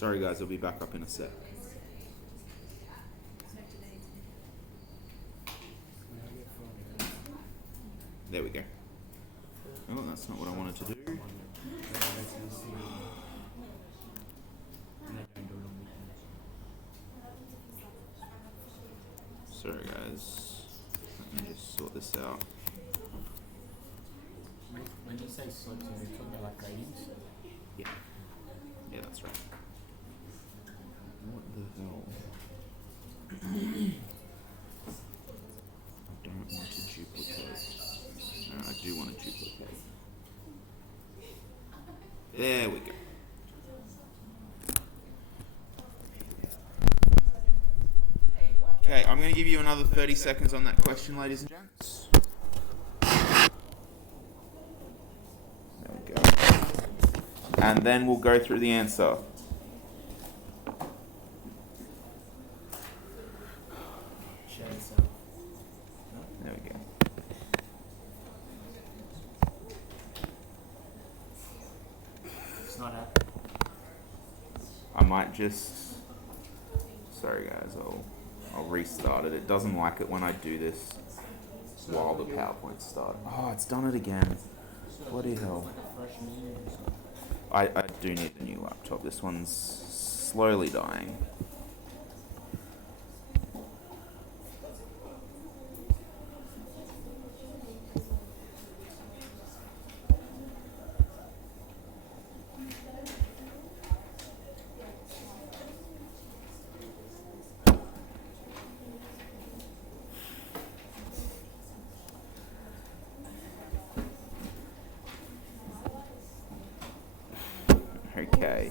Sorry guys, I'll be back up in a sec. There we go. Oh, that's not what I wanted to do. Sorry guys, let me just sort this out. When you say slopes, are you talking about like gradients? Yeah, that's right. What the hell? I don't want to duplicate. No, I do want to duplicate. There we go. Okay, I'm going to give you another 30 seconds on that question, ladies and gents. There we go. And then we'll go through the answer. There we go. It's not happening. I might just... Sorry guys, I'll restart it. It doesn't like it when I do this while the PowerPoint's starting. Oh, it's done it again. Bloody hell. I do need a new laptop. This one's slowly dying. Okay.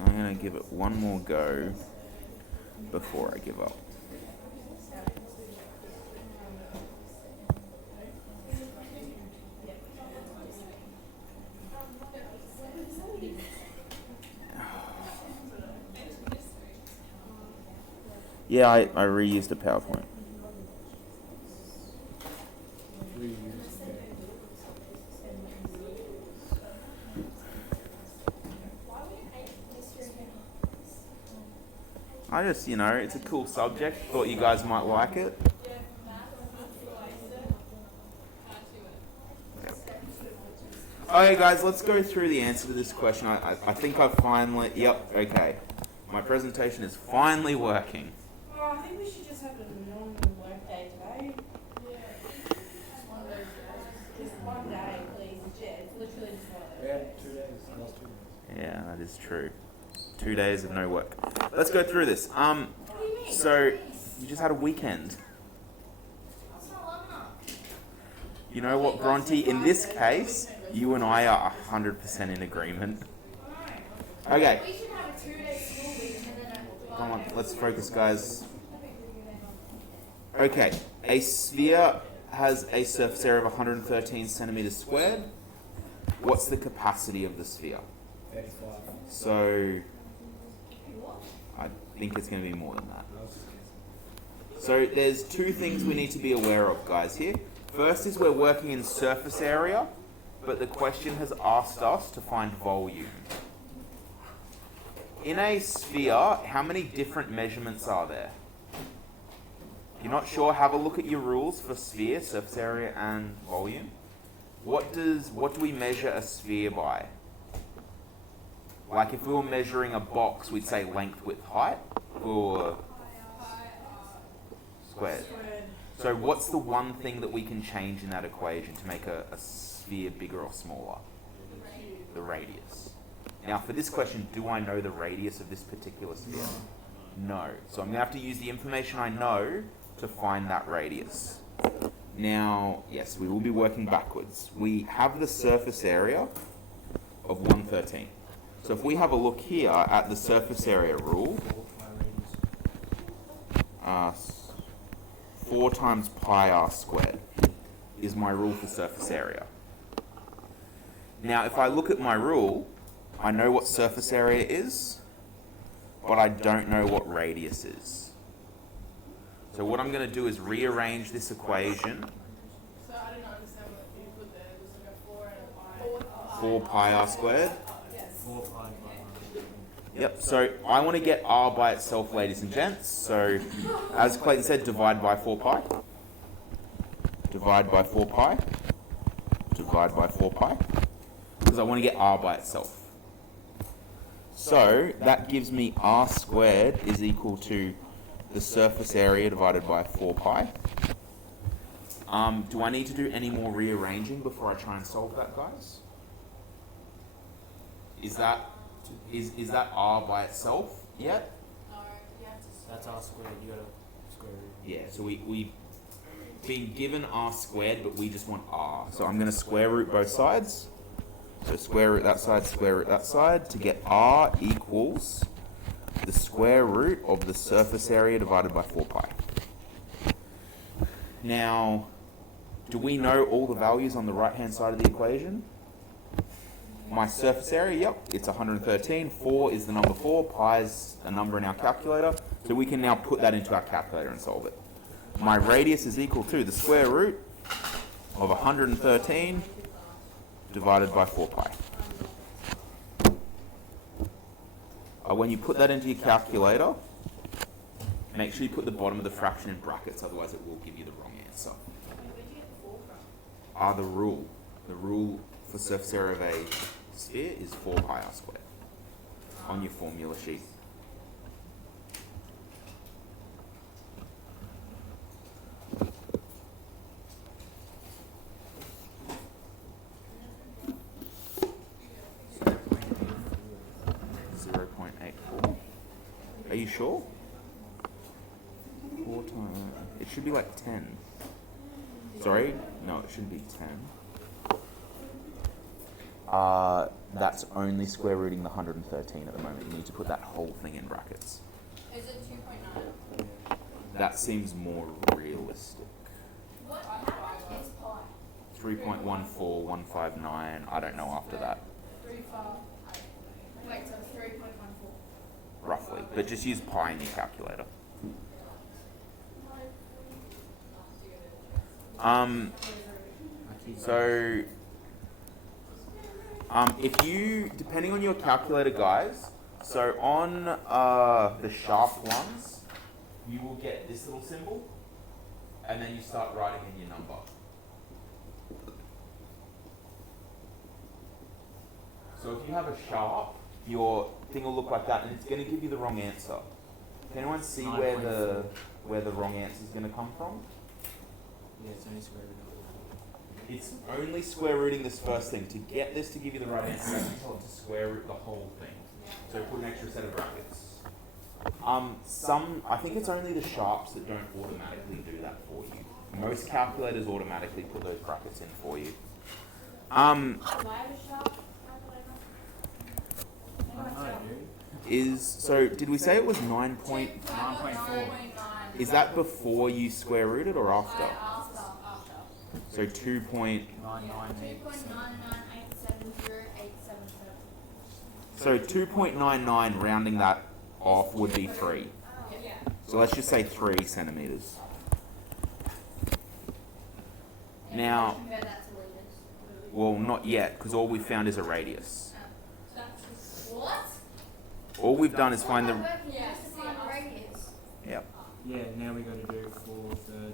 I'm going to give it one more go before I give up. Yeah, I reused the PowerPoint. I just, it's a cool subject. Thought you guys might like it. Okay, guys, let's go through the answer to this question. I think I finally... Yep, okay. My presentation is finally working. I think we should just have a normal work day today. Just one day, please. It's literally just one day. Yeah, 2 days. Last 2 days. Yeah, that is true. 2 days of no work. Let's go through this. So you just had a weekend. You know what, Bronte? In this case, you and I are 100% in agreement. Okay. Come on, let's focus, guys. Okay, a sphere has a surface area of 113 centimeters squared. What's the capacity of the sphere? 35. So, I think it's going to be more than that. So there's two things we need to be aware of, guys, here. First is we're working in surface area, but the question has asked us to find volume. In a sphere, how many different measurements are there? If you're not sure, have a look at your rules for sphere, surface area, and volume. What do we measure a sphere by? Like if we were measuring a box, we'd say length, width, height, or squared. So what's the one thing that we can change in that equation to make a sphere bigger or smaller? The radius. Now for this question, do I know the radius of this particular sphere? No. So I'm going to have to use the information I know to find that radius. Now, yes, we will be working backwards. We have the surface area of 113. So if we have a look here at the surface area rule, 4 times pi r squared is my rule for surface area. Now, if I look at my rule, I know what surface area is. but I don't know what radius is. So what I'm going to do is rearrange this equation. So I didn't understand what you put there. It was like a 4 and a 5. 4 pi r squared. Yes. 4 pi by Yep, so I want to get r by itself, ladies and gents. So, as Clayton said, divide by 4 pi. Divide by 4 pi. Divide by 4 pi. Because I want to get r by itself. So, that gives me r squared is equal to the surface area divided by 4 pi. Do I need to do any more rearranging before I try and solve that, guys? Is that r by itself yet? That's r squared. You gotta square root. Yeah, so we've been given r squared, but we just want r. So I'm going to square root both sides. So square root that side to get r equals the square root of the surface area divided by 4 pi. Now, do we know all the values on the right-hand side of the equation? My surface area, yep, it's 113. 4 is the number 4. Pi is a number in our calculator. So we can now put that into our calculator and solve it. My radius is equal to the square root of 113 divided by 4 pi. When you put that into your calculator, make sure you put the bottom of the fraction in brackets, otherwise it will give you the wrong answer. The rule. The rule for surface area of a sphere is 4 pi r squared on your formula sheet. Are you sure? 4 times... It should be like 10. Sorry? No, it shouldn't be 10. That's only square rooting the 113 at the moment. You need to put that whole thing in brackets. Is it 2.9? That seems more realistic. What? How much is pi? 3.14159. I don't know after that. 3.5. Wait, so 3.14. Roughly. But just use pi in your calculator. So, if you, depending on your calculator, guys, so on the sharp ones, you will get this little symbol, and then you start writing in your number. So if you have a sharp, your thing will look like that, and it's going to give you the wrong answer. Can anyone see where the wrong answer is going to come from? Yeah, it's only square root. It's only square rooting this first thing. To get this to give you the right answer, you tell it to square root the whole thing. So put an extra set of brackets. I think it's only the sharps that don't automatically do that for you. Most calculators automatically put those brackets in for you. Did we say it was 9.4. Is that before you square rooted or after? So 2.99. 2.9987087. So 2.99, rounding that off, would be 3. So let's just say 3 centimeters. Now, well, not yet, because all we found is a radius. What? All we've done is find the... Yep. Yeah, now we got to do 4/3.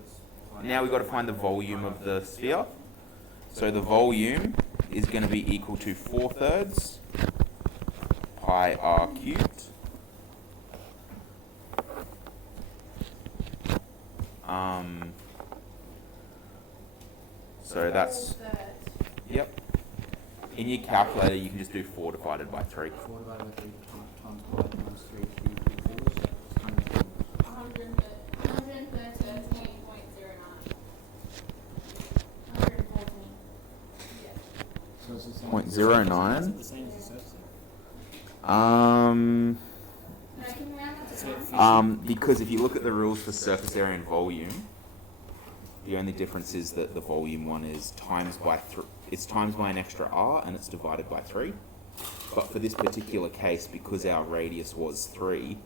Now we've got to find the volume of the sphere. So the volume is going to be equal to 4/3 pi r cubed. So that's... Yep. In your calculator, you can just do 4 divided by 3. 4 divided by 3 times pi minus 3 cubed equals 113.09. So it's the same. 0.09. Is it the same as the surface area? Because if you look at the rules for surface area and volume, the only difference is that the volume one is times by an extra r, and it's divided by 3. But for this particular case, because our radius was 3,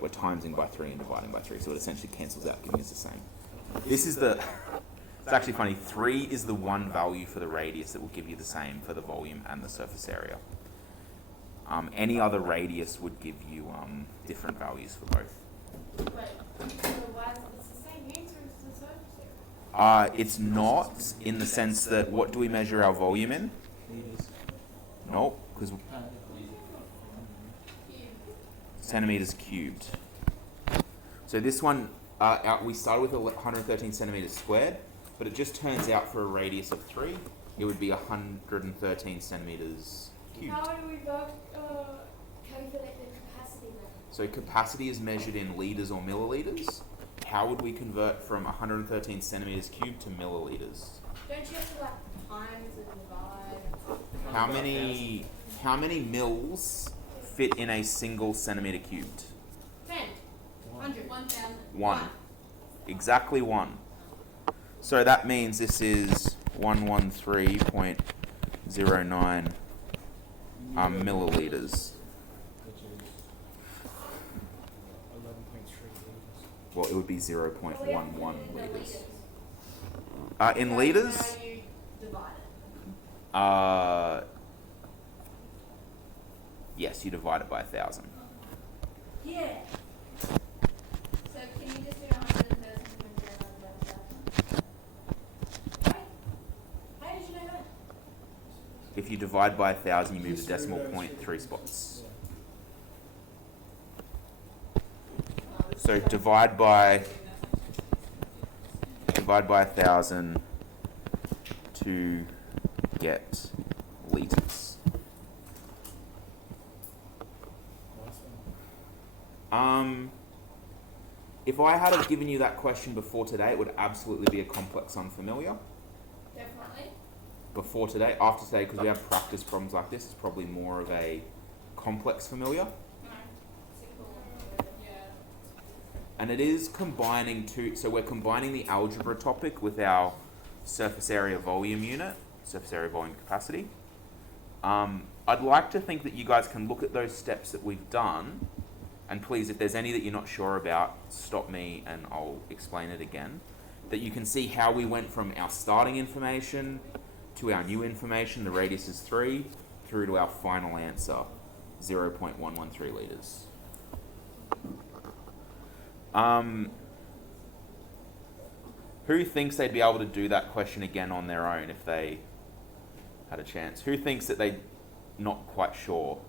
we're timesing by 3 and dividing by 3, so it essentially cancels out, giving us the same. This is the... It's actually funny, 3 is the one value for the radius that will give you the same for the volume and the surface area. Any other radius would give you different values for both. Wait, so why is it the same answer as the surface area? It's not, in the sense that, what do we measure our volume in? Liters. Nope, because centimeters cubed. So this one, we started with 113 centimeters squared, but it just turns out for a radius of 3, it would be 113 centimeters cubed. How do we calculate the capacity then? So capacity is measured in liters or milliliters. How would we convert from 113 centimeters cubed to milliliters? Don't you have to like times and divide? How many mils fit in a single centimeter cubed? 10. 100. 1,000. 1. Exactly 1. So that means this is 113.09 milliliters. Which is 11.3 liters. Well, it would be 0.11 liters. In So liters, How do you divide it? yes, you divide it by 1,000. Yeah. So can you just do 113 Right? How did you know that? If you divide by 1,000, you move the decimal point 3 spots. So divide by 1,000 to get liters. If I had have given you that question before today, it would absolutely be a complex unfamiliar. Definitely. Before today, after today, because we have practice problems like this, it's probably more of a complex familiar. No. Simple. Yeah. And it is combining two, so we're combining the algebra topic with our surface area volume unit, surface area volume capacity. I'd like to think that you guys can look at those steps that we've done, and please, if there's any that you're not sure about, stop me and I'll explain it again. That you can see how we went from our starting information to our new information, the radius is 3, through to our final answer, 0.113 liters. Who thinks they'd be able to do that question again on their own if they had a chance? Who thinks that they're not quite sure?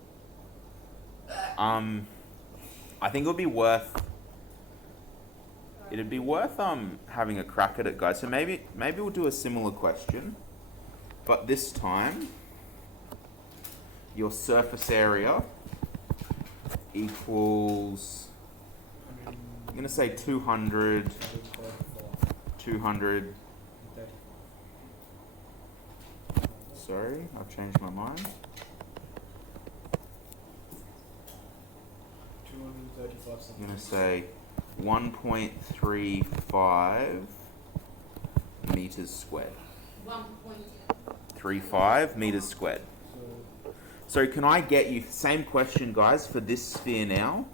I think it'd be worth having a crack at it, guys. So maybe we'll do a similar question, but this time your surface area equals, I'm going to say 200, 200, sorry, I've changed my mind. 235 I'm going to say 1.35 meters squared. 1.35 meters squared. So can I get you, same question guys, for this sphere now,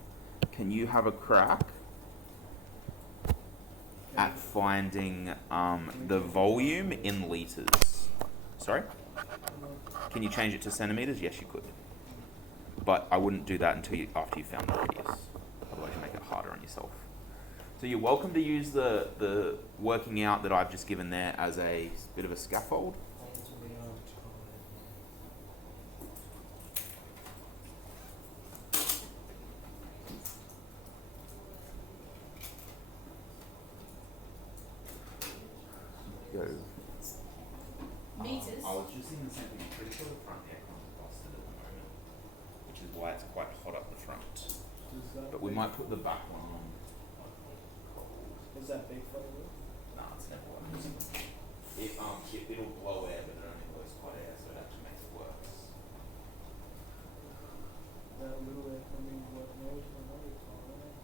can you have a crack at finding the volume in liters? Sorry? Can you change it to centimeters? Yes, you could. But I wouldn't do that until after you found the radius. Otherwise you make it harder on yourself. So you're welcome to use the working out that I've just given there as a bit of a scaffold. Go. Meters. I was just thinking the same thing. I'm pretty sure the front aircon's busted at the moment, which is why it's quite hot up the front. But we might put the back one on. Is that big for you? Nah, it's never works. It'll blow air, but it only blows hot air, so it actually makes it worse. That little air coming, what noise or what you call it?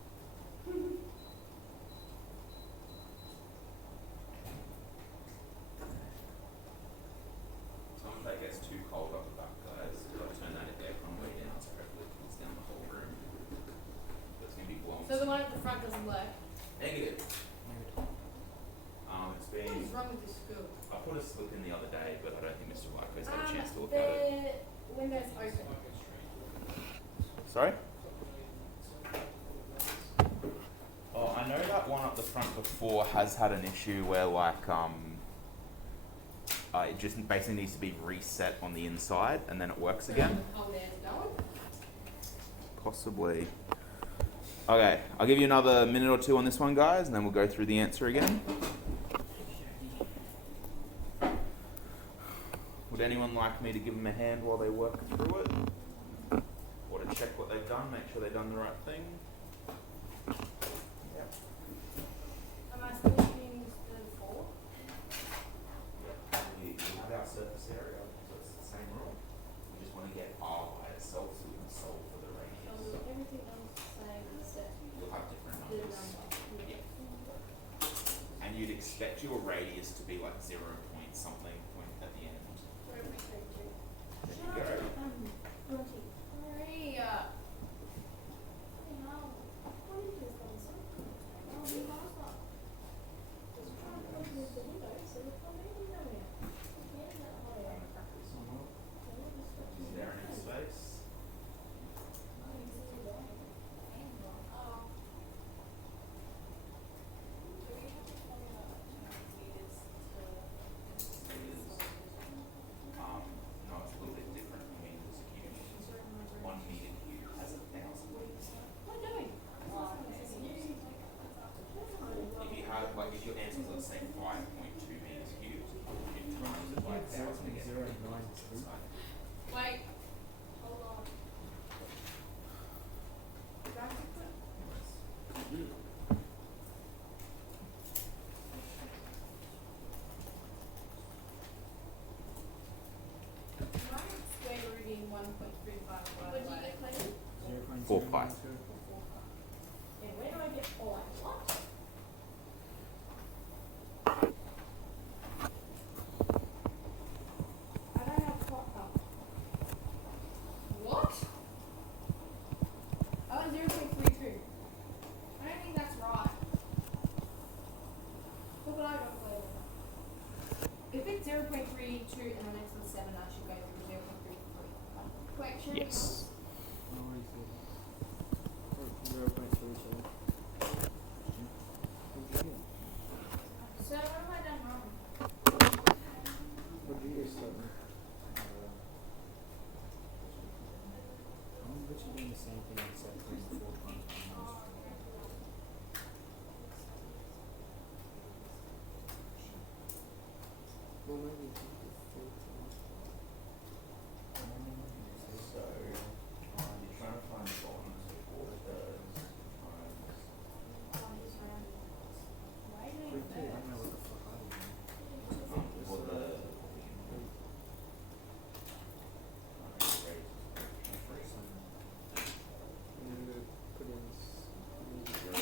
Sometimes that gets too cold up the back, guys. But front doesn't work. Negative. Negative. It's What been. is wrong with this school? I put a slip in the other day, but I don't think Mr. Lyco's had a chance to look The at it. window's open. Sorry? Oh, I know that one up the front before has had an issue where it just basically needs to be reset on the inside and then it works again. Oh, there's going. Possibly. Okay, I'll give you another minute or two on this one, guys, and then we'll go through the answer again. Would anyone like me to give them a hand while they work through it? Or to check what they've done, make sure they've done the right thing? Yep. Am I still using the 4? You have our surface area, so it's the same rule. We just want to get R by itself so we can solve for the radius. So everything else is the same except You'll have different the numbers. number. Yeah. And you'd expect your radius to be like 0 point something point at the end. There you go. Hurry up. Is there any space? No, it's a little bit different in meters cubed. 1 meter cubed has 1,000 liters. What are you doing? If you have, like, if your answer is, let's say, 5.2 meters cubed, you times it by 1,000 to get 0.092. Wait. Hold on. Square rooting 1.35. What did you get, Clayton? 4.5. Yeah, where do I get all that? What? I don't have clock up. What? I got 0.32. I don't think that's right. Look what I got for later. If it's 0.32 and the next one's 7, I should go through 0.33. Correction. Yes. No worries. 0.32. So what have I done wrong? What did you start with? I'm literally doing the same thing except putting 4 times. Well, maybe it's 4 times. So, you're trying to find the bottom, so 4/3 times. I don't know what the fuck I was doing. For the Put in 0.15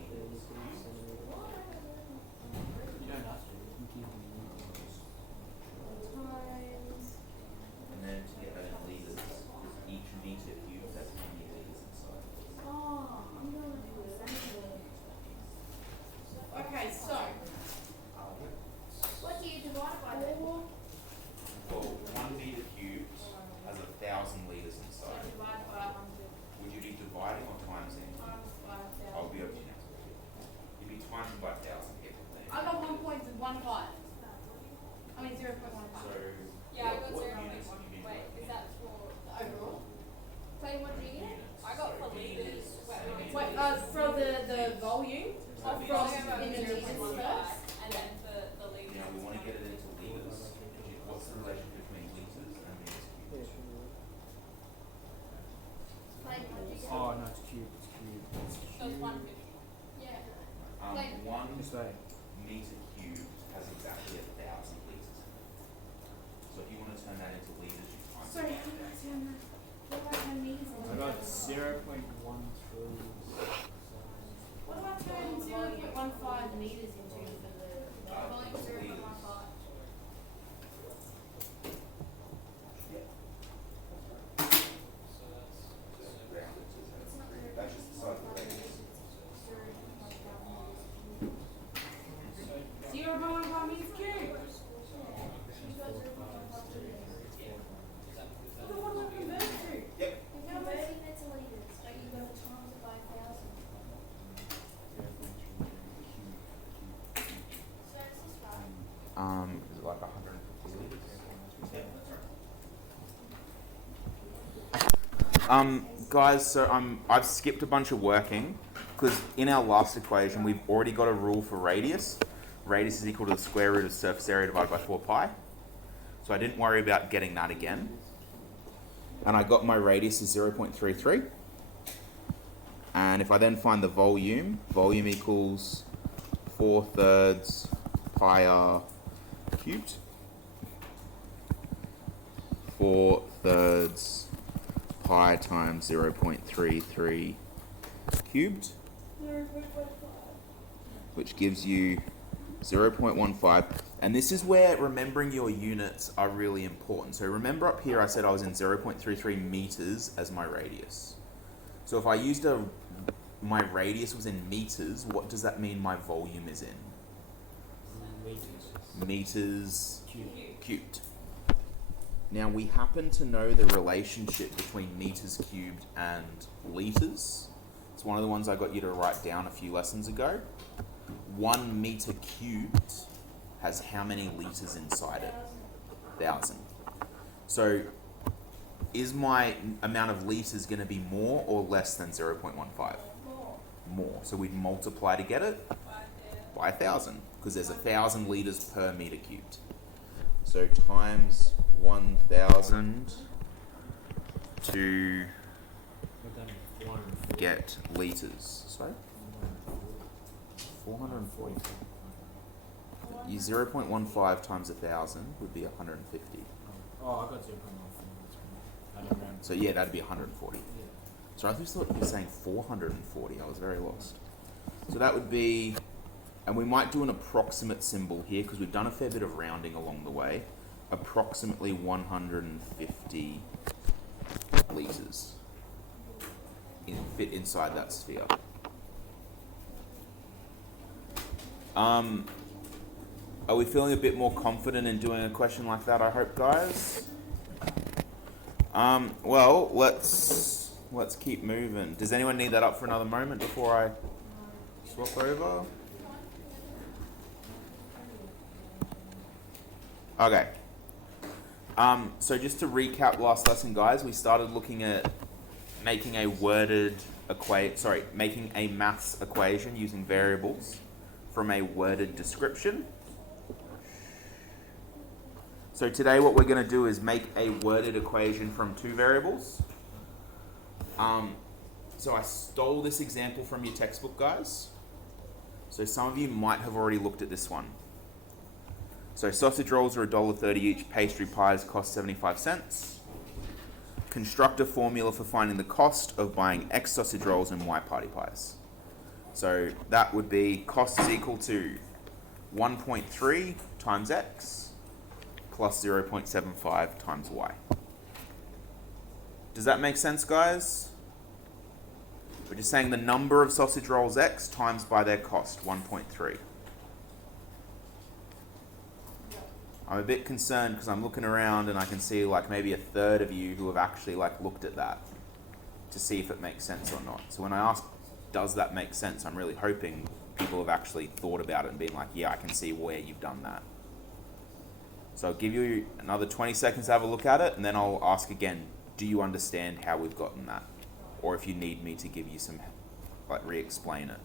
meters. You don't have to. You can keep it. Times. And then to get that in liters, because each meter cubed has how many liters inside? Oh, I'm going to do this. Okay, so. What do you divide by then? 4 Well, 1 meter cubed has 1,000 liters inside. divided by 100 Would you be dividing or timesing? times 5,000. I'll be over to you next week. You'd be timing by 1,000 to get to the I got 1.15. I mean 0.15. So, Yeah, I got what 0.1. units have you been Wait, working is that for The overall. Clayton, what did you get? units? I got So for liters. centimeters. Wait, for the volume. I'm Meters. From going over in the liters 0.15, first. and then for the liters. Now, we want to get it into liters. What's the relation between liters and meters Yeah, cubed? sure. Clayton, what did you get? Oh, no, it's cube. It's cube. It's So it's cube. 150. Yeah. 1 This way. meter cubed has exactly 1,000 liters in it. So if you want to turn that into liters, you times Sorry, it I'm by not doing that. What about 10 meters? I got 0.13. What about turning 0.15 meters into for the volume? liters. 0.15. Just round it to 0.3. That's just the size of the radius. Guys, so I've skipped a bunch of working because in our last equation we've already got a rule for radius. Radius is equal to the square root of surface area divided by 4 pi. So I didn't worry about getting that again. And I got my radius is 0.33. And if I then find the volume equals 4/3 pi r cubed. 4/3 pi times 0.33 cubed, which gives you 0.15. And this is where remembering your units are really important. So remember up here I said I was in 0.33 meters as my radius. So if I used my radius was in meters, what does that mean my volume is in? Meters cubed. Now we happen to know the relationship between meters cubed and liters. It's one of the ones I got you to write down a few lessons ago. 1 meter cubed has how many liters inside it? 1,000. So is my amount of liters going to be more or less than 0.15? More. So we'd multiply to get it by 1,000 because there's 1,000 liters per meter cubed. So times 1,000 to get liters. Sorry? 440. 0.15 times 1,000 would be 150. Oh, I got 0.14. I don't remember. So yeah, that'd be 140. Yeah. So I just thought you were saying 440. I was very lost. So that would be, and we might do an approximate symbol here because we've done a fair bit of rounding along the way. Approximately 150 liters fit inside that sphere. Are we feeling a bit more confident in doing a question like that, I hope, guys? Well, let's keep moving. Does anyone need that up for another moment before I swap over? Okay. So just to recap last lesson, guys, we started looking at making a making a maths equation using variables from a worded description. So today what we're going to do is make a worded equation from 2 variables. So I stole this example from your textbook, guys. So some of you might have already looked at this one. So sausage rolls are $1.30 each, pastry pies cost 75 cents. Construct a formula for finding the cost of buying X sausage rolls and Y party pies. So that would be cost is equal to 1.3 times X plus 0.75 times Y. Does that make sense, guys? We're just saying the number of sausage rolls X times by their cost, 1.3. I'm a bit concerned because I'm looking around and I can see like maybe a third of you who have actually like looked at that to see if it makes sense or not. So when I ask, does that make sense? I'm really hoping people have actually thought about it and been like, yeah, I can see where you've done that. So I'll give you another 20 seconds to have a look at it and then I'll ask again, do you understand how we've gotten that? Or if you need me to give you some, like re-explain it.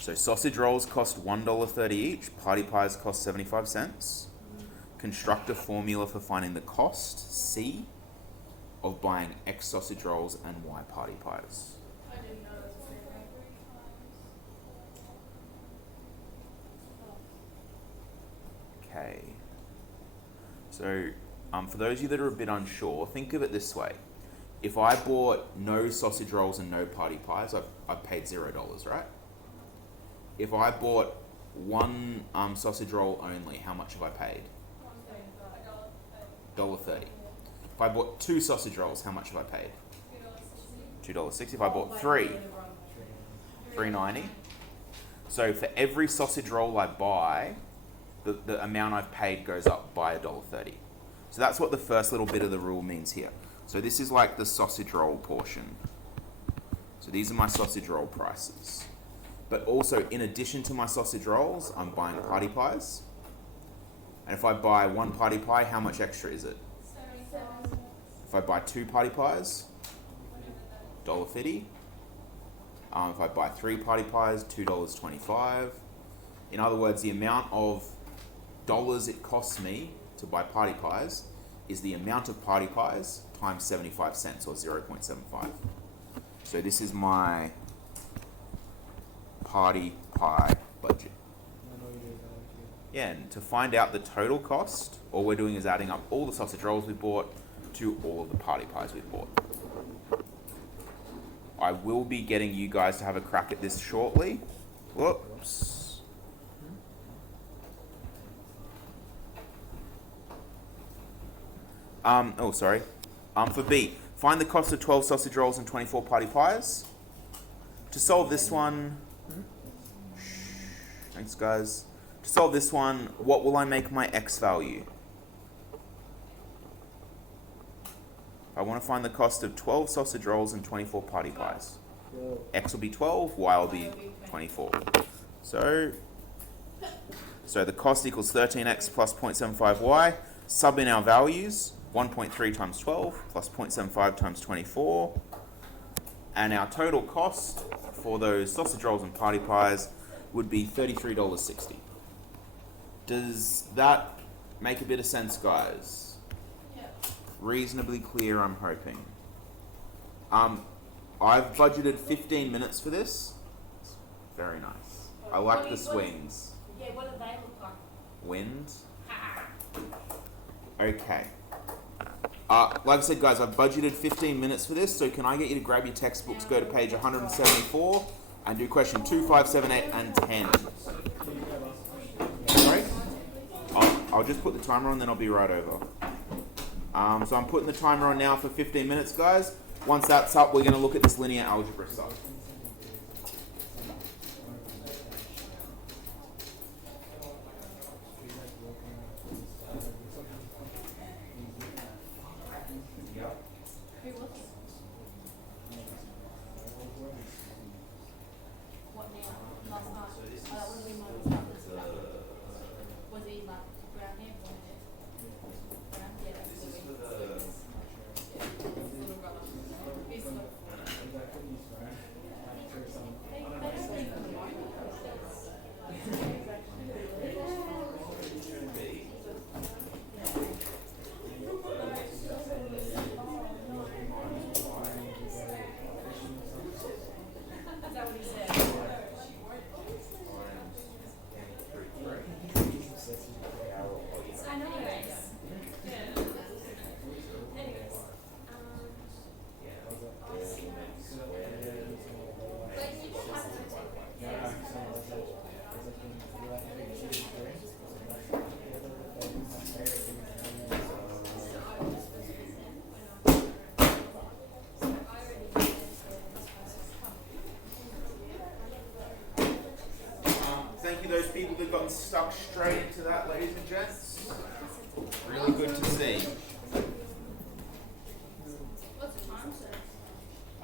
So sausage rolls cost $1.30 each, party pies cost 75 cents. Construct a formula for finding the cost, C, of buying X sausage rolls and Y party pies. I didn't know that was a Okay. So for those of you that are a bit unsure, think of it this way. If I bought no sausage rolls and no party pies, I've paid $0, right? If I bought one sausage roll only, how much have I paid? $1.30. If I bought 2 sausage rolls, how much have I paid? $2.60. If I bought 3, $3.90. So for every sausage roll I buy, the amount I've paid goes up by $1.30. So that's what the first little bit of the rule means here. So this is like the sausage roll portion. So these are my sausage roll prices. But also, in addition to my sausage rolls, I'm buying party pies. And if I buy 1 party pie, how much extra is it? If I buy 2 party pies, $1.50. If I buy 3 party pies, $2.25. In other words, the amount of dollars it costs me to buy party pies is the amount of party pies times 75 cents, or 0.75. So this is my party pie budget. Yeah, and to find out the total cost, all we're doing is adding up all the sausage rolls we bought to all of the party pies we bought. I will be getting you guys to have a crack at this shortly. Whoops. For B, find the cost of 12 sausage rolls and 24 party pies. To solve this one, thanks guys. To solve this one, what will I make my X value? I want to find the cost of 12 sausage rolls and 24 party pies. X will be 12, Y will be 24. So the cost equals 13x plus 0.75y. Sub in our values, 1.3 times 12 plus 0.75 times 24. And our total cost for those sausage rolls and party pies would be $33.60. Does that make a bit of sense, guys? Yeah. Reasonably clear, I'm hoping. I've budgeted 15 minutes for this. Very nice. I like the swings. Yeah, what do they look like? Wind. Okay. Like I said, guys, I've budgeted 15 minutes for this, so can I get you to grab your textbooks, go to page 174, and do question 2, 5, 7, 8, and 10. Sorry? I'll just put the timer on, then I'll be right over. So I'm putting the timer on now for 15 minutes, guys. Once that's up, we're going to look at this linear algebra stuff. Who was it? What now? Last night? Oh, that would have been my result. Was he like brown hair, blonde hair? Brown? Yeah, that's the way. Yeah, little brother. He's got Is that what he said? So anyways, but you just have to Thank you, those people that got stuck straight into that, ladies and gents. Really good to see. What's the time, sir?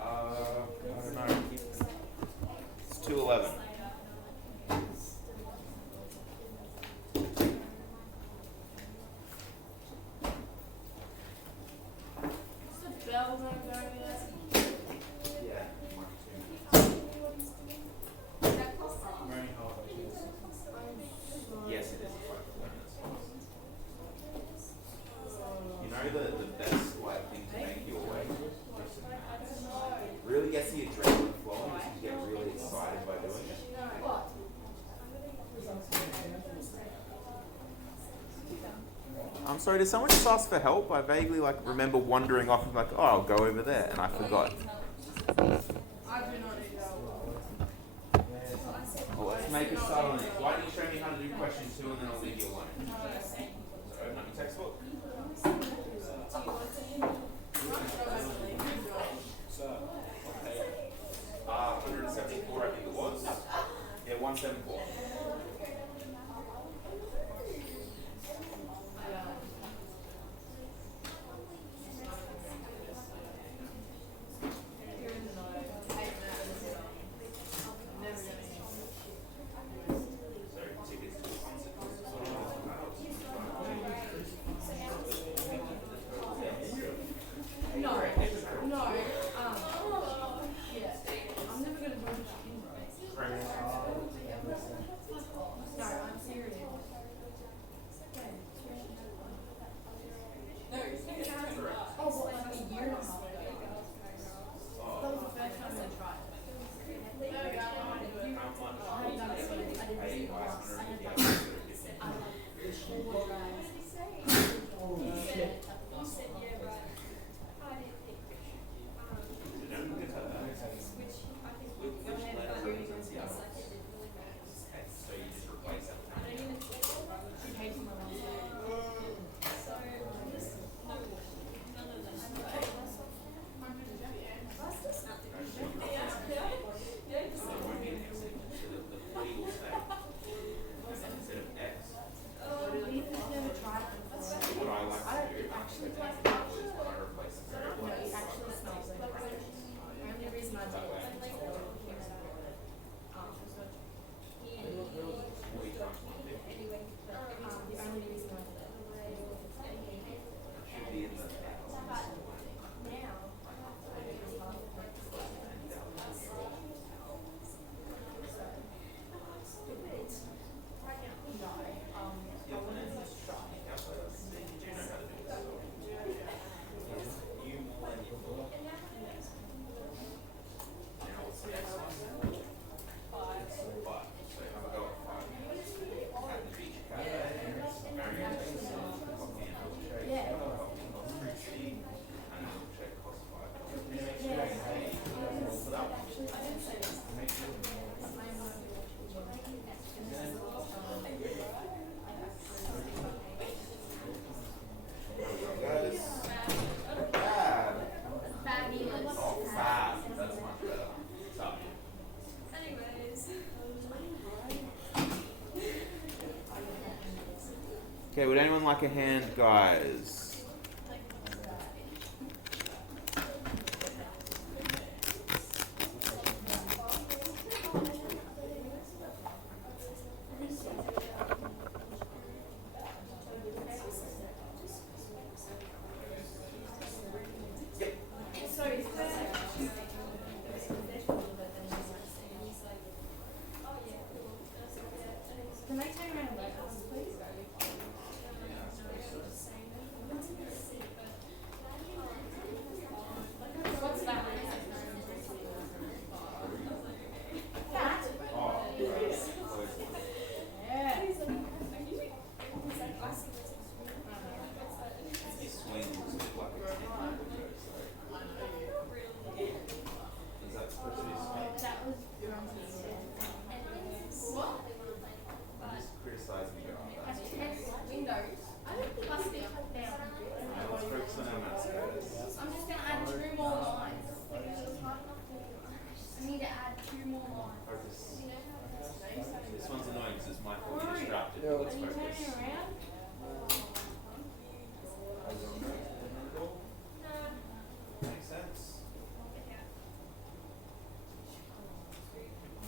I don't know. It's 2:11. Is the bell going yet? Yeah. Is that close? Yes, it is. You know the best like thing to make you awake? Really gets the adrenaline flowing, so you get really excited by doing it. What? I'm sorry, did someone just ask for help? I vaguely remember wandering off and oh, I'll go over there, and I forgot. I do not need help. Well, let's make a start on it. Why don't you show me how to do question 2 and then I'll leave you alone. So open up your textbook. Uh, 174 I think it was. Yeah, 174. So tickets to the concert. Okay, would anyone like a hand, guys? Can I turn around and let us, please? What's that? That? Yeah. That was what? Criticize me, Has Windows. I don't think must be down. let's focus on our maths, guys. I'm just gonna add 2 more lines. I need to add 2 more lines. Focus. This one's annoying because it's my fault you're Rory, distracted. Yeah. Let's are you focus. turning around? Makes sense.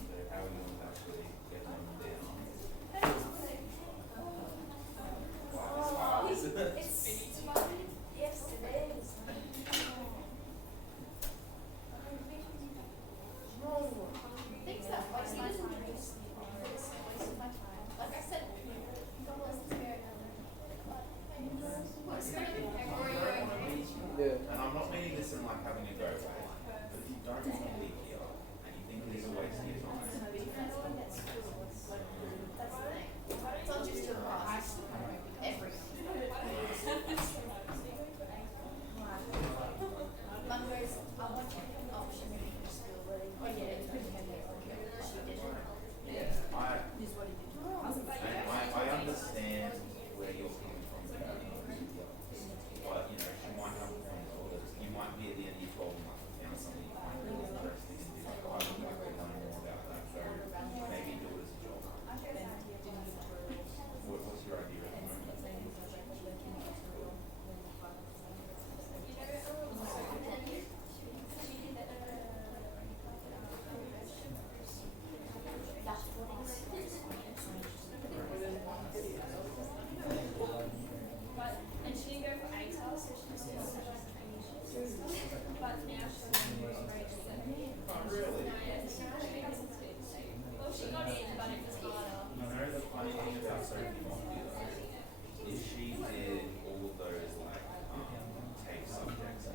So how are we going to actually get them down? Wow, it's hard, isn't it? Yes, it is. Things that waste my time. Waste my time. Like I said, Yeah. And I'm not meaning this in like having a go way, but if you don't want to live here and you think it is a waste of your time, it's not just your class. Everyone. Mondays, I want an option to be in school really. Oh yeah, she didn't. yeah, I understand where you're coming from there. But you know, she might have a point, or that you might be at the end of your 12 months and found something you find really interesting and be like, oh, I would like to learn more about that. So maybe do it as a job. What's your idea at the moment? And she didn't go for ATAR, so she just did but now she's going to Oh, really? well, she got in, but it was harder. I know the funny thing about Sophie Motley though is she did all of those like tape subjects,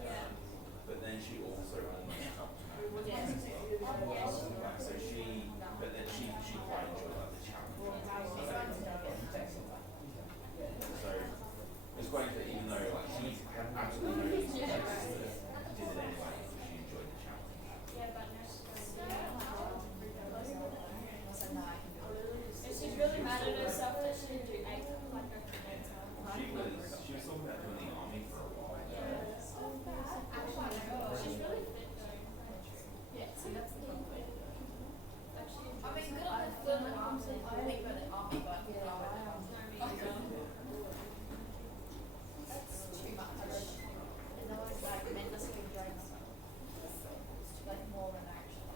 but then she also almost helped me. Like, so she, but then she quite enjoyed like the challenge. So it's quite interesting, even though like she had absolutely no reason to did it anyway, because she enjoyed the challenge. Yeah, but now she's going to So no, I can do it. and she's really mad at herself that she didn't do ATAR, like go for ATAR. She was talking about doing the army for a while. She's really fit though. Yeah, see that's the problem. Actually, I mean, good on the film and arms and I think about the army, but that's too much. And I was like mental drain myself. Like more than actually.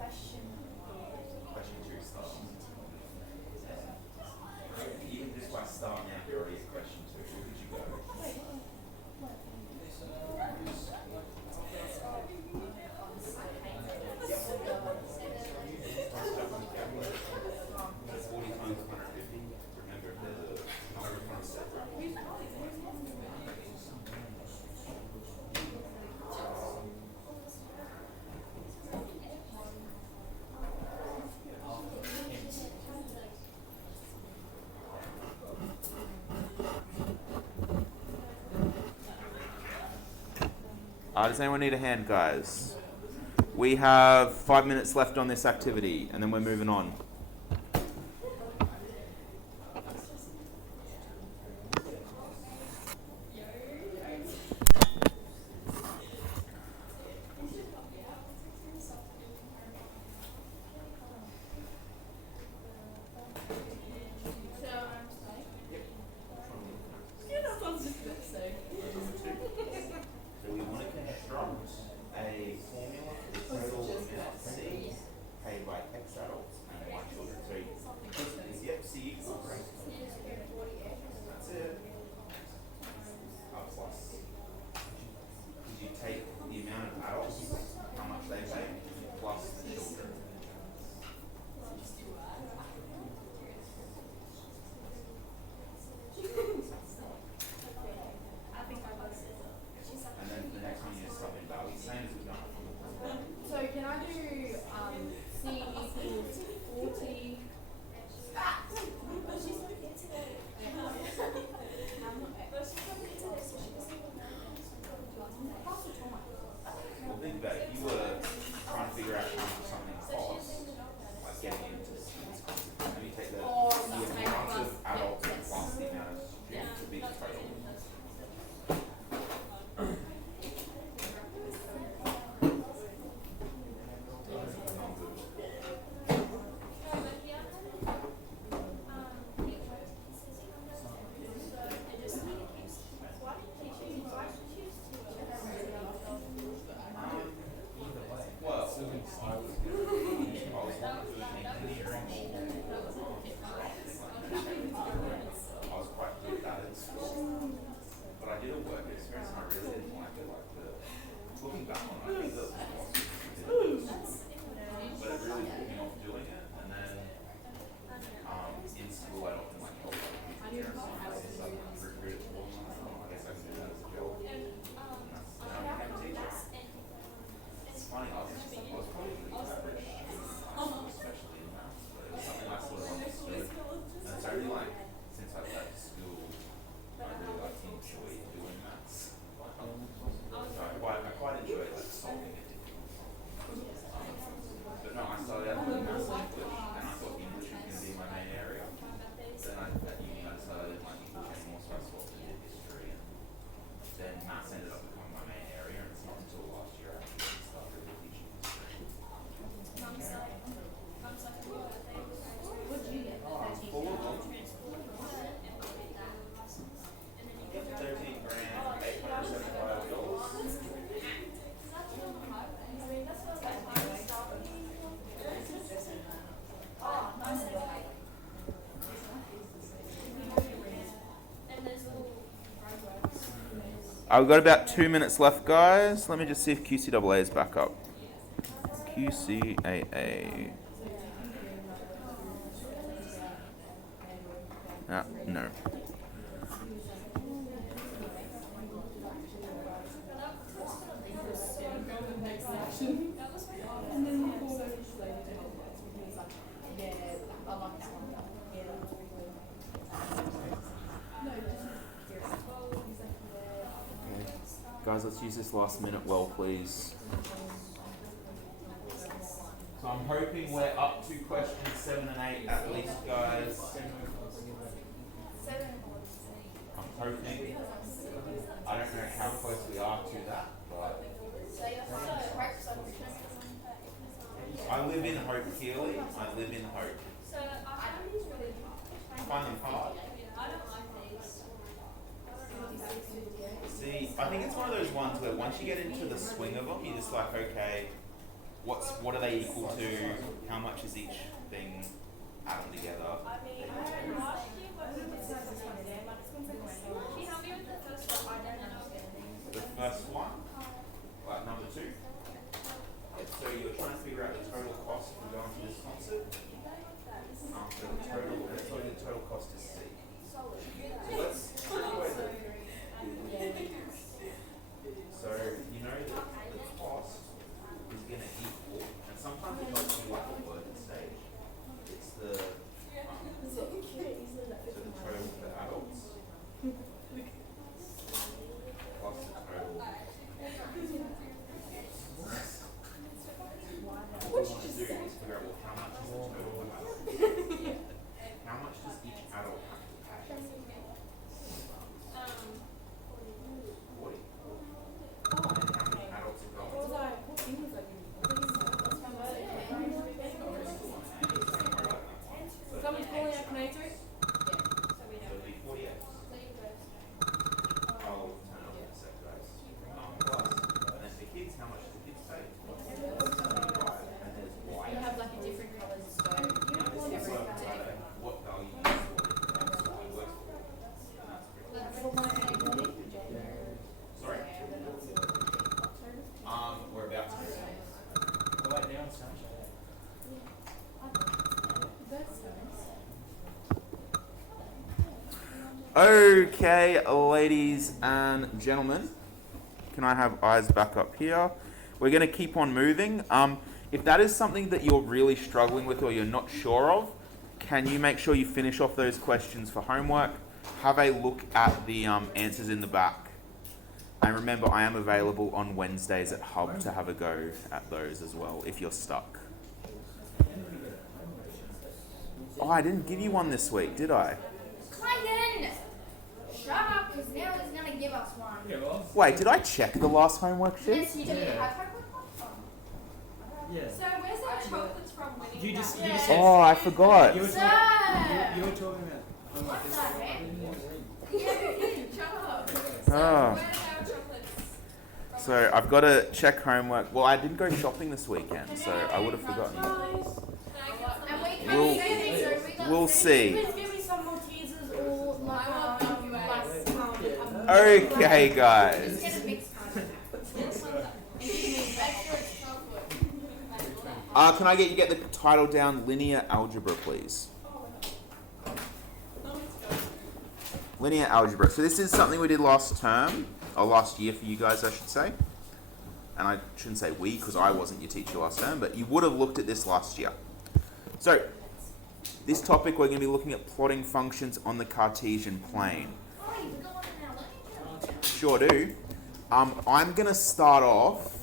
Question. Question 2 starts. Even just by starting out, you're already at question 2. Where did you go? That's 40 times 150. Remember, if there's a number of times separate. Does anyone need a hand, guys? We have 5 minutes left on this activity, and then we're moving on. experience, and I really didn't like it. Like looking back on it, I think that was but it really put me off doing it. And then in school, I'd often like help other people parents and I recruited for them. I guess I could do that as a job. And I became a teacher. It's funny, I was probably really average, especially in maths, but it was something I sort of understood. And it's only like since I left school, I really like enjoyed doing maths. So I quite enjoyed like solving a difficult problem. But no, I started out doing maths and English, and I thought English was going to be my main area. Then at uni I decided my English anymore, so I swapped into history, and then maths ended up becoming my main area, and it's not until last year I actually started really teaching history. What did you get? All of them. 13 grand, $875. I've got about 2 minutes left, guys. Let me just see if QCAA is back up. QCAA. No. Guys, let's use this last minute well, please. So I'm hoping we're up to questions 7 and 8 at least, guys. I'm hoping. I don't know how close we are to that, but I live in Hope, Keely. I live in Hope. So I find these really hard. I find them hard. I don't like these. See, I think it's one of those ones where once you get into the swing of them, you're just like, okay, what are they equal to? How much is each thing added together? I mean, last year was can you help me with the first one? I don't know. The first one, like number 2. So you're trying to figure out the total cost for going to this concert. So the total cost is C. So let's so you know that the cost is going to equal, and sometimes it helps you like a word at stage. It's the so the total for adults plus the total. What you want to do is figure out, well, how much is the total for adults? How much does each adult have to pay? 40. And how many adults are going? Someone's calling out Canadian? So it'd be 48. I'll turn off in a sec, guys. Plus, and then for kids, how much do kids pay? 75. And then it's Y. You have like a different colours stone. This is what value you use for it. That's what it works for. And that's pretty. Sorry? We're about to. Right now it's sunshine. Okay, ladies and gentlemen, can I have eyes back up here? We're going to keep on moving. If that is something that you're really struggling with or you're not sure of, can you make sure you finish off those questions for homework? Have a look at the answers in the back. And remember, I am available on Wednesdays at Hub to have a go at those as well, if you're stuck. Oh, I didn't give you one this week, did I? Clayton! Shut up, because now he's going to give us one. Yeah, well. Wait, did I check the last homework sheet? Yes, you did. Yeah. Yeah. So where's our chocolates from winning You just that? said. Oh, I forgot. You were Sir! talking. You were talking about. Oh my What's this that, one. man? Shut up. Oh. Where's our chocolates from? So I've got to check homework. Well, I didn't go shopping this weekend, so I would have forgotten. Can I get some? And we We'll- can't say things, so we got We'll see. Please give me some more teasers or like, Okay, guys. Instead of mixed card. Can I get the title down? Linear algebra, please. Linear algebra. So this is something we did last term, or last year for you guys, I should say. And I shouldn't say we, because I wasn't your teacher last term, but you would have looked at this last year. So, this topic we're going to be looking at plotting functions on the Cartesian plane. Sure do. I'm going to start off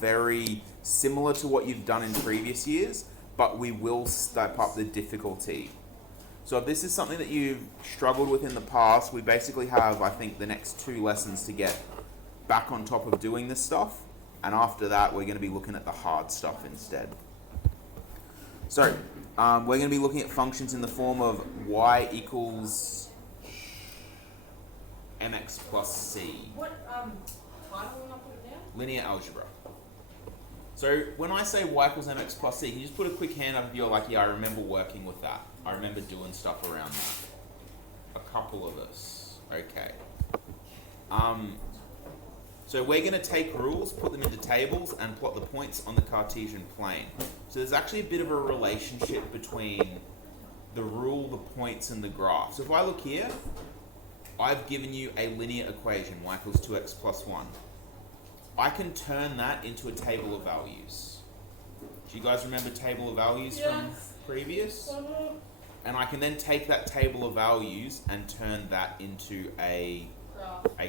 very similar to what you've done in previous years, but we will step up the difficulty. So if this is something that you've struggled with in the past, we basically have, I think, the next 2 lessons to get back on top of doing this stuff. And after that, we're going to be looking at the hard stuff instead. So, we're going to be looking at functions in the form of y equals mx plus c. What title am I putting down? Linear algebra. So when I say y equals mx plus c, can you just put a quick hand up if you're like, yeah, I remember working with that. I remember doing stuff around that. A couple of us. Okay. So we're going to take rules, put them into tables, and plot the points on the Cartesian plane. So there's actually a bit of a relationship between the rule, the points, and the graph. So if I look here, I've given you a linear equation, y equals 2x plus 1. I can turn that into a table of values. Do you guys remember table of values from previous? And I can then take that table of values and turn that into a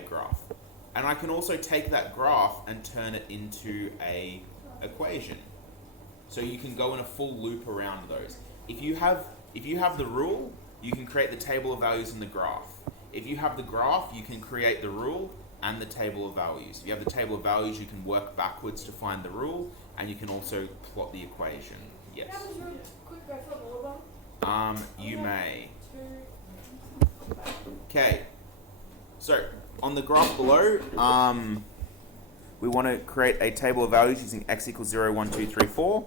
graph. And I can also take that graph and turn it into a equation. So you can go in a full loop around those. If you have the rule, you can create the table of values in the graph. If you have the graph, you can create the rule and the table of values. If you have the table of values, you can work backwards to find the rule, and you can also plot the equation. Yes. Can I just real quick go for the little one? You may. Okay. So, on the graph below, we want to create a table of values using x equals 0, 1, 2, 3, 4.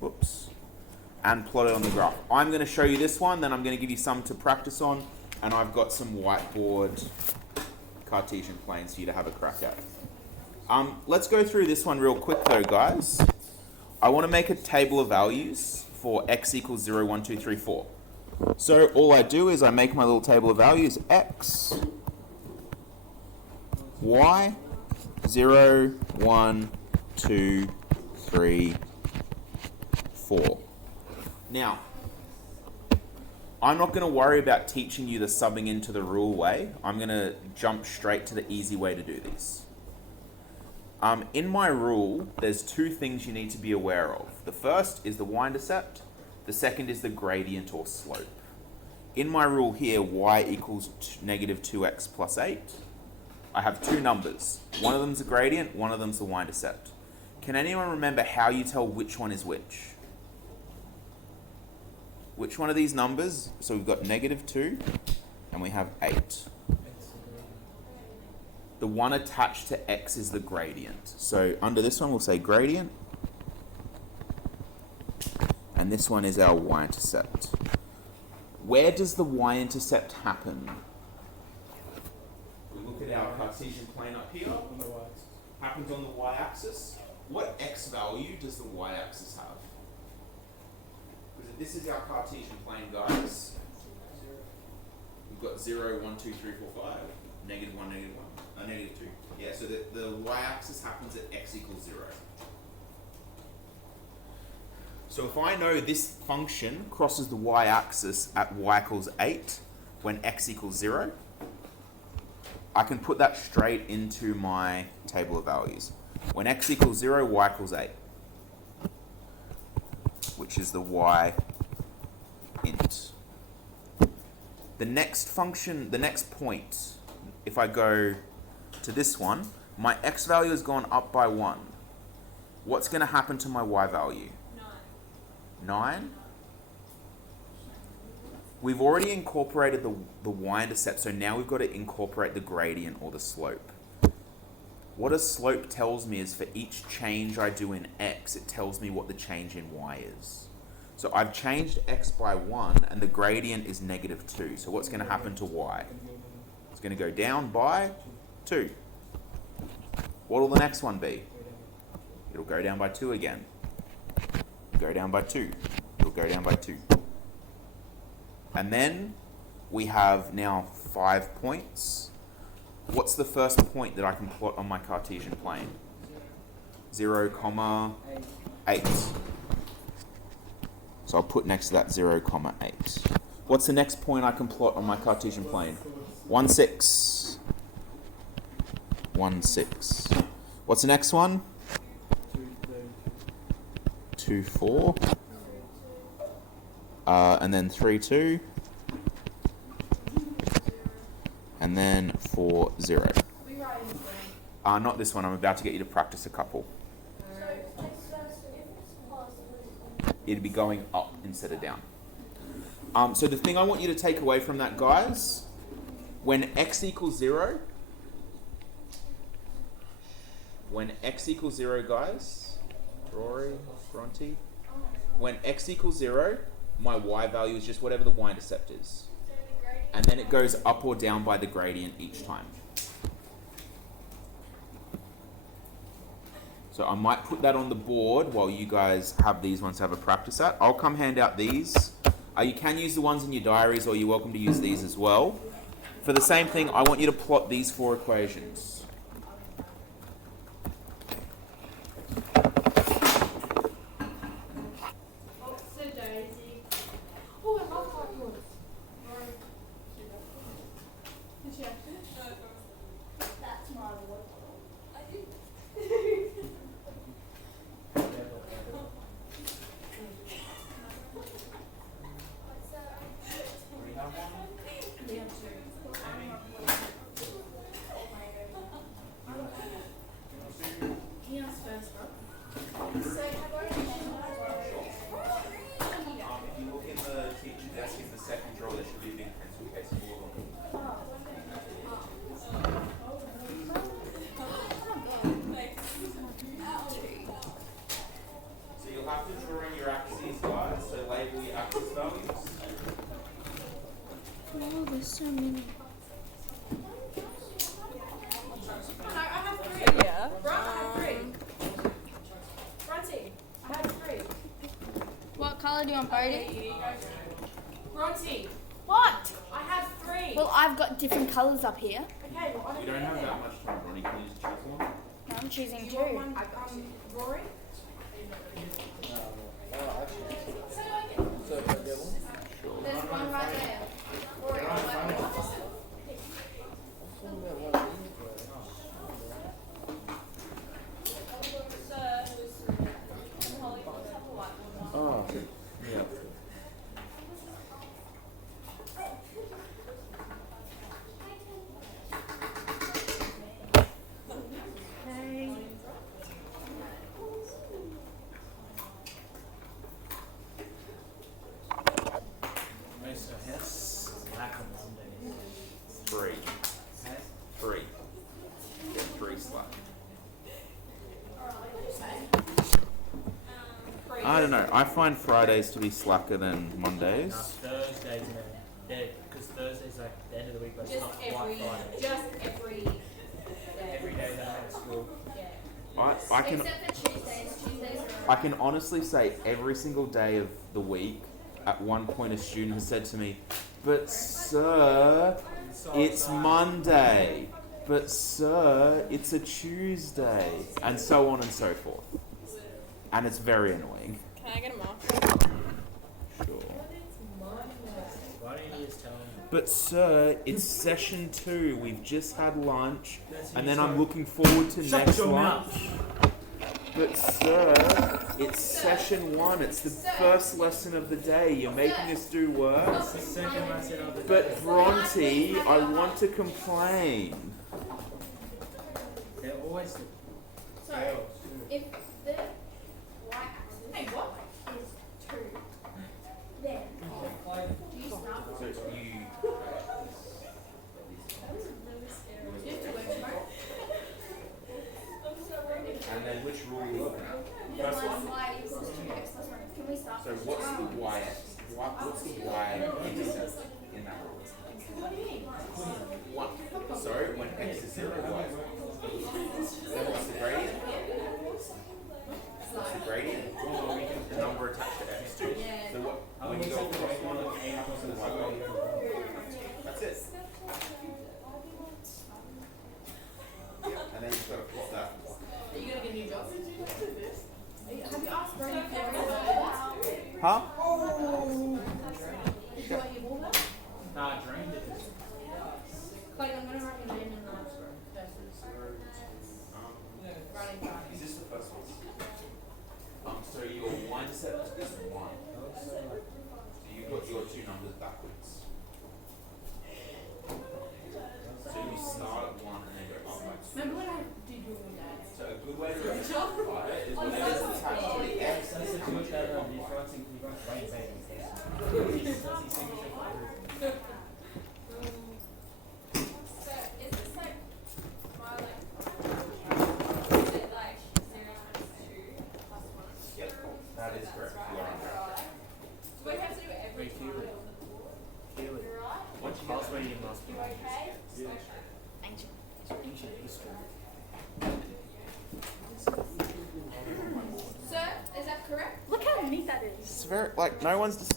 Whoops. And plot it on the graph. I'm going to show you this one, then I'm going to give you some to practice on, and I've got some whiteboard Cartesian planes for you to have a crack at. Let's go through this one real quick though, guys. I want to make a table of values for x equals 0, 1, 2, 3, 4. So all I do is I make my little table of values, x, y, 0, 1, 2, 3, 4. Now, I'm not going to worry about teaching you the subbing into the rule way. I'm going to jump straight to the easy way to do this. In my rule, there's 2 things you need to be aware of. The first is the y-intercept. The second is the gradient or slope. In my rule here, y equals negative 2x plus 8. I have 2 numbers. One of them's the gradient, one of them's the y-intercept. Can anyone remember how you tell which one is which? Which one of these numbers? So we've got negative 2 and we have 8. The one attached to x is the gradient. So under this one we'll say gradient. And this one is our y-intercept. Where does the y-intercept happen? We look at our Cartesian plane up here. On the y-axis. Happens on the y-axis. What x value does the y-axis have? Because if this is our Cartesian plane, guys, we've got 0, 1, 2, 3, 4, 5, negative 1, negative 1, negative 2. Yeah, so the y-axis happens at x equals 0. So if I know this function crosses the y-axis at y equals 8 when x equals 0, I can put that straight into my table of values. When x equals 0, y equals 8, which is the y int. The next function, the next point, if I go to this one, my x value has gone up by 1. What's going to happen to my y value? 9? We've already incorporated the y-intercept, so now we've got to incorporate the gradient or the slope. What a slope tells me is for each change I do in x, it tells me what the change in y is. So I've changed x by 1, and the gradient is negative 2. So what's going to happen to y? It's going to go down by 2. What will the next one be? It'll go down by 2 again. Go down by 2. It'll go down by 2. And then we have now 5 points. What's the first point that I can plot on my Cartesian plane? 0, 8. So I'll put next to that 0, 8. What's the next point I can plot on my Cartesian plane? 1, 6. 1, 6. What's the next one? 2, 4. And then 3, 2. And then 4, 0. Not this one. I'm about to get you to practice a couple. It'd be going up instead of down. So the thing I want you to take away from that, guys, when x equals 0, guys, Rory, Bronte, when x equals 0, my y value is just whatever the y-intercept is. And then it goes up or down by the gradient each time. So I might put that on the board while you guys have these ones to have a practice at. I'll come hand out these. You can use the ones in your diaries, or you're welcome to use these as well. For the same thing, I want you to plot these 4 equations. That's my water. If you look in the teacher desk in the second drawer, there should be a big pencil case full of them. So you'll have to draw in your axes, guys. So label your axis values. Oh, there's so many. I have 3. Yeah. Bron, I have 3. Bronte, I have 3. What colour do you want, Bodie? Bronte, What? I have 3. Well, I've got different colours up here. Okay, well, I You don't have that much time, Ronnie. Can you just choose one? I'm choosing You want 2. one, Rory? There's one right there. Rory, on my left. Oh, yeah. So hence lack of Monday. 3. 3. Get 3 slack. I don't know. I find Fridays to be slacker than Mondays. Thursdays, because Thursday's like the end of the week, but it's Just not every, quite Friday. just every day. Every day that I'm at school. I can Except for Tuesdays. Tuesdays I can honestly say every single day of the week, at one point a student has said to me, "But sir, it's Monday. But sir, it's a Tuesday," and so on and so forth. And it's very annoying. Can I get them off? Sure. Why don't you just tell them? But sir, it's session 2. We've just had lunch, and then I'm looking forward to next lunch. But sir, it's session 1. It's the first lesson of the day. You're making us do work. It's the second lesson of the day. But Bronte, I want to complain. They're always the Sorry. girls. If the y-axis Hey, what? is 2, then do you start with So you and then which rule are you looking at? First one. y equals 2x plus 1? Can we start So with what's the y? What's the y intercept in that rule? What do you mean? One. X is 0, Y is 1. Then what's the gradient? What's the gradient? The number attached to X2. So what, when you go across one, what happens to the Y value? That's it. And then you've got to plot that. Are you gonna get a new job? Have you asked Brady if they're ready? Huh? Did you want your ball back? Nah, I drained it. Like, I'm gonna write your name in the versus running time. Is this the first one? So your y-intercept is 1. So you've got your two numbers backwards. So you start at 1 and then go upwards. Remember when I did your dad? So a good way to simplify it is whenever it's attached to the X, That's it's much better. going to You be write way better. So is this like my like is it like 0 times 2 plus 1? Yep, that is correct. You are on track. Do we have to do it every Wait, time? feel it. Feel it. You're right? Once you Pulse get radius must be You okay? Ancient. ancient history. Sir, is that correct? Look how neat that is. it's very, like, no one's just...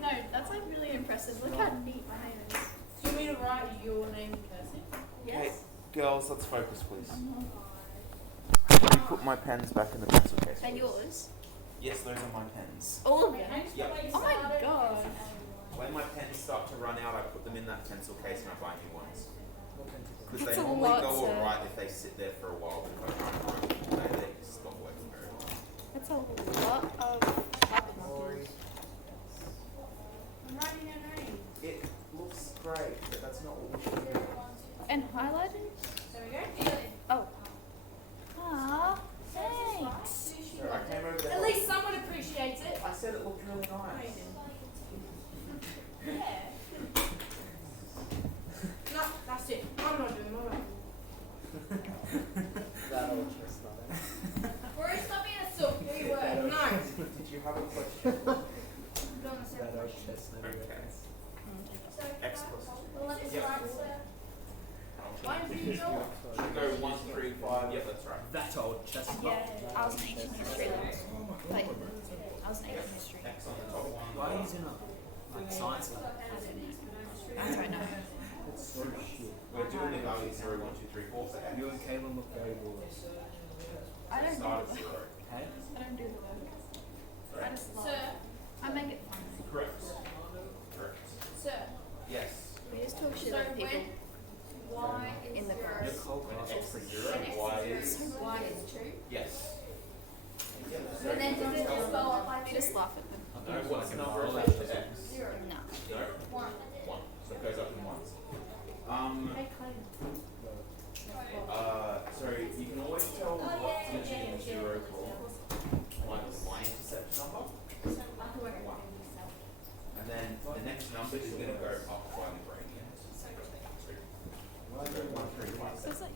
No, that's like really impressive. Look how neat my name is. Do you want me to write your name in cursive? Hey, girls, let's focus, please. Let me put my pens back in the pencil case. And please. yours? Yes, those are my pens. All of them? Yep. Oh my god. When my pens start to run out, I put them in that pencil case and I buy new ones. Because That's they a normally lot, go sir. alright if they sit there for a while, but if I try and run, they just stop working very well. That's a lot of I'm writing your name. It looks great, but that's not what we should do. And highlighted? There we go. Oh. Aw, thanks. So I came over At there. least someone appreciates it. I said it looked really nice. No, that's it. I'm not doing it. That old chestnut. We're stopping at soup. We were. No. Did you have a question? That old chestnut. Okay. X plus 2. Well, let us Yep. start, sir. Why did you go? Should go 1, 3, 5. Yep, that's right. That old chestnut. Yeah, I was in ancient history though. Like, I was in ancient history. X on the top one. Why are you using a like science lab? I don't know. It's so shit. We're doing the values 0, 1, 2, 3, 4 for X. You and Caitlin look very bored. I don't do Start the at work. 0. Hey? I don't do the work. I just love Sir, it. I make it fun. Correct. Correct. sir. Yes. We just talk shit So about people. when y is In the 0, class. Your whole When class X is is pretty 0, Y is... y is 2. Yes. And then does it just go up by We 2? just laugh at them. No, what's the number attached to X? 0. No. No. 1. 1. So it goes up in ones. So you can always tell what's going to be in 0 column by the y-intercept number. 1. And then the next number is going to go up by the gradient. So 1, 3, 5, 7.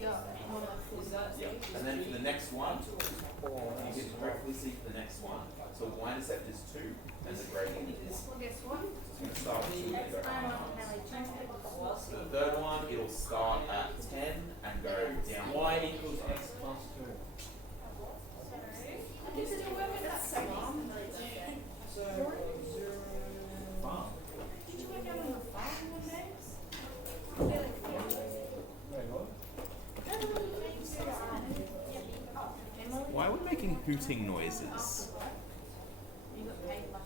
Yeah. And then for the next one, you can hopefully see for the next one. So y-intercept is 2 and the gradient is 1. Guess what? It's going to start at 2 and go up. So the third one, it'll start at 10 and go down. Y equals X plus 2. This is whoever that's so long. Farm. Did you work out on the farm one day? Why are we making hooting noises? You got paid last.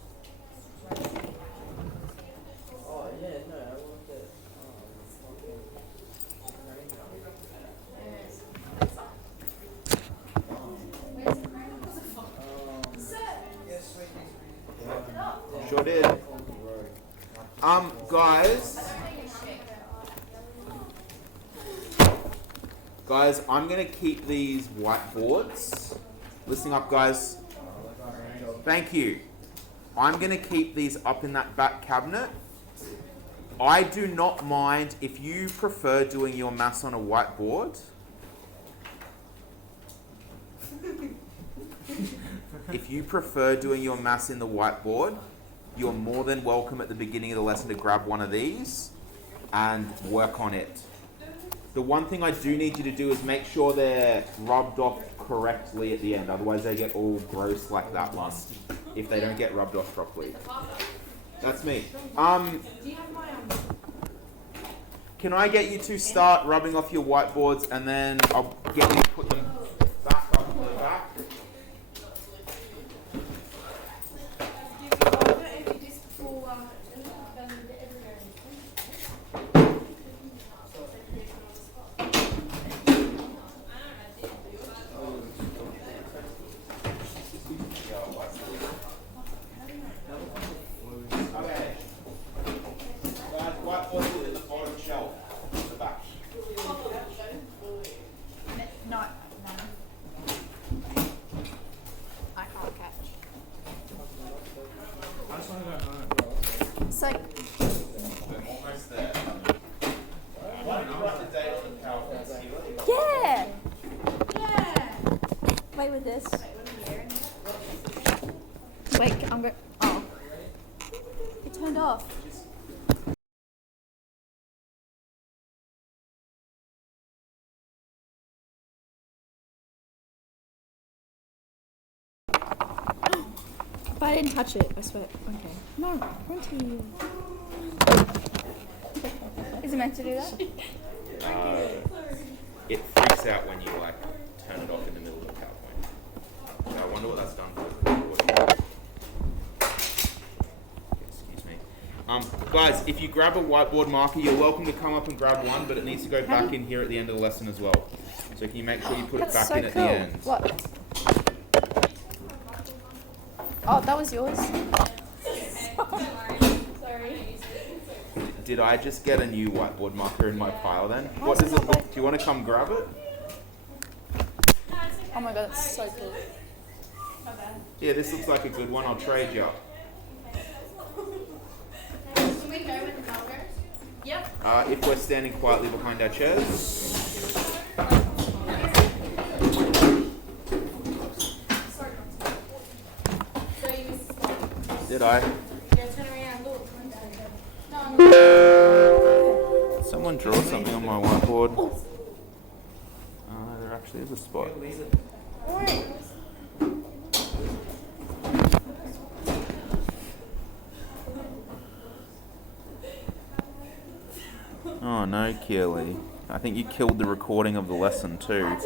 Oh yeah, no, I want that. Sure did. Guys, I'm gonna keep these whiteboards. Listen up, guys. Thank you. I'm gonna keep these up in that back cabinet. I do not mind if you prefer doing your maths on a whiteboard. if you prefer doing your maths in the whiteboard, you're more than welcome at the beginning of the lesson to grab one of these and work on it. The one thing I do need you to do is make sure they're rubbed off correctly at the end, otherwise they get all gross like that one if they don't get rubbed off properly. That's me. Can I get you to start rubbing off your whiteboards, and then I'll get you to put them back up to the back. I didn't touch it, I swear. Okay. No, Monty. Is it meant to do that? It freaks out when you like turn it off in the middle of the PowerPoint. So I wonder what that's done for. Excuse me. Guys, if you grab a whiteboard marker, you're welcome to come up and grab one, but it needs to go back in here at the end of the lesson as well. So can you make sure you put it back in at the end? What? Oh, that was yours? Sorry. Did I just get a new whiteboard marker in my pile then? What does it look? Do you want to come grab it? Oh my god, that's so cool. Yeah, this looks like a good one. I'll trade you. Can we go with the bell goes? Yep. If we're standing quietly behind our chairs. Did I? Someone draw something on my whiteboard. There actually is a spot. Oh no, Keely. I think you killed the recording of the lesson too.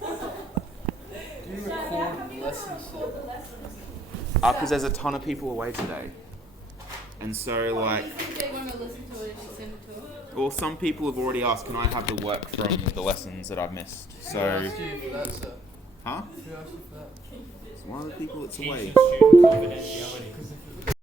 Do you record lessons? Because there's a ton of people away today. And so, like, They want to listen to it and send it to them. well, some people have already asked, can I have the work from the lessons that I've missed? So, Who asked you for that, sir? huh? Who asked you for that? It's one of the people that's away. Student confidentiality.